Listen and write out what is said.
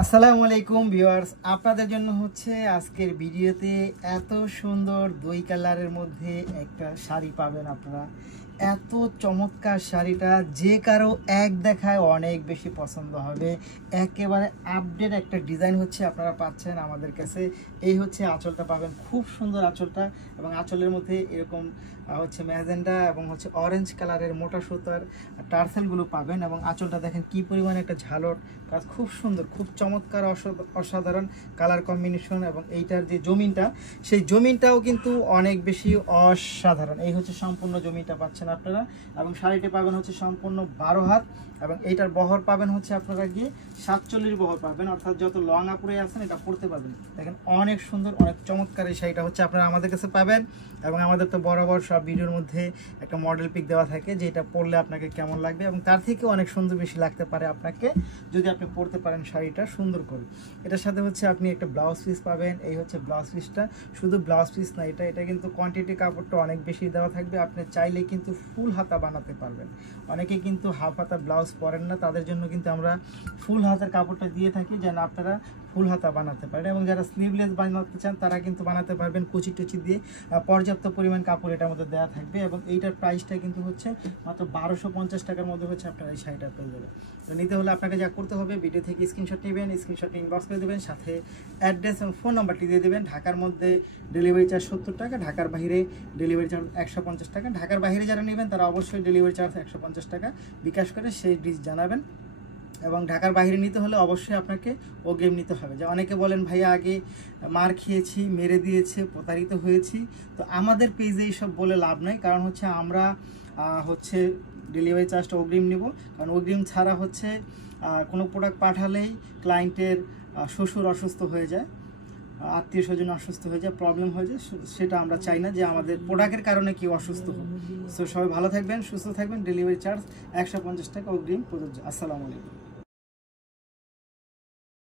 আসসালামু আলাইকুম ভিউয়ার্স, আপনাদের জন্য হচ্ছে আজকের ভিডিওতে এত সুন্দর দুই কালারের মধ্যে একটা শাড়ি পাবেন আপনারা। এত চমৎকার শাড়িটা যে কারো এক দেখায় অনেক বেশি পছন্দ হবে। একেবারে আপডেট একটা ডিজাইন হচ্ছে আপনারা পাচ্ছেন আমাদের কাছে। এই হচ্ছে আঁচলটা পাবেন, খুব সুন্দর আঁচলটা, এবং আঁচলের মধ্যে এরকম হচ্ছে ম্যাজেন্ডা এবং হচ্ছে অরেঞ্জ কালারের মোটা সুতার টার্সেলগুলো পাবেন। এবং আঁচলটা দেখেন কি পরিমাণে একটা ঝালর কাজ, খুব সুন্দর, খুব চমৎকার, অসাধারণ কালার কম্বিনেশন। এবং এইটার যে জমিনটা, সেই জমিনটাও কিন্তু অনেক বেশি অসাধারণ। এই হচ্ছে সম্পূর্ণ জমিনটা পাচ্ছেন আপনারা। এবং শাড়িটি পাবেন হচ্ছে সম্পূর্ণ 12 হাত, এবং এইটার বহর পাবেন হচ্ছে আপনারা গিয়ে 47 বহর পাবেন, অর্থাৎ যত লং আপুরে আছেন এটা পড়তে পারবেন। দেখেন অনেক সুন্দর, অনেক চমৎকার এই শাড়িটা হচ্ছে আপনারা আমাদের কাছে পাবেন। এবং আমাদের তো বরাবর সব ভিডিওর মধ্যে একটা মডেল পিক দেওয়া থাকে যে এটা পরলে আপনাকে কেমন লাগবে, এবং তার থেকে অনেক সুন্দর বেশি লাগতে পারে আপনাকে যদি আপনি পরতে পারেন শাড়িটা সুন্দর করে। এটার সাথে হচ্ছে আপনি একটা ব্লাউজ পিস পাবেন। এই হচ্ছে ব্লাউজ পিসটা, শুধু ব্লাউজ পিস না, এটা কিন্তু কোয়ান্টিটি কাপড়টা অনেক বেশি দেওয়া থাকবে। আপনি চাইলে কিন্তু ফুল হাতা বানাতে পারবেন। অনেকে কিন্তু হাফ হাতা ব্লাউজ পরেন না, তাদের জন্য কিন্তু আমরা ফুল হাতার কাপড়টা দিয়ে থাকি যেন আপনারা ফুল হাতা বানাতে পারেন। এবং যারা স্লিভলেস বানাতে চান তারা কিন্তু বানাতে পারবেন কুচি টুচি দিয়ে। পর্যাপ্ত পরিমাণ কাপড় এটার মধ্যে দেওয়া থাকবে। এবং এইটার প্রাইসটা কিন্তু হচ্ছে মাত্র 1250 টাকার মধ্যে হচ্ছে আপনারা এই শাড়িটা পেয়ে যাবেন। তো নিতে হলে আপনাকে যা করতে হবে, ভিডিও থেকে স্ক্রিনশট নেবেন, স্ক্রিনশট ইনবক্স করে দেবেন, সাথে অ্যাড্রেস এবং ফোন নাম্বারটি দিয়ে দেবেন। ঢাকার মধ্যে ডেলিভারি চার্জ 70 টাকা, ঢাকার বাইরে ডেলিভারি চার্জ 150 টাকা। ঢাকার বাইরে যারা নেবেন তারা অবশ্যই ডেলিভারি চার্জ 150 টাকা বিকাশ করে সেই ডিশ জানাবেন। এবং ঢাকার বাইরে নিতে হলে অবশ্যই আপনাকে অগ্রিম নিতে হবে। যে অনেকে বলেন ভাইয়া আগে মার খেয়েছি, মেরে দিয়েছে, প্রতারিত হয়েছি। তো আমাদের পেজে এইসব বলে লাভ নাই, কারণ হচ্ছে আমরা হচ্ছে ডেলিভারি চার্জটা অগ্রিম নিব। কারণ অগ্রিম ছাড়া হচ্ছে কোনো প্রোডাক্ট পাঠালেই ক্লায়েন্টের শ্বশুর অসুস্থ হয়ে যায়, আত্মীয় স্বজন অসুস্থ হয়ে যায়, প্রবলেম হয়ে যায়। সেটা আমরা চাই না যে আমাদের প্রোডাক্টের কারণে কেউ অসুস্থ হোক। সো সবাই ভালো থাকবেন, সুস্থ থাকবেন। ডেলিভারি চার্জ 150 টাকা অগ্রিম প্রযোজ্য। আসসালামু আলাইকুম।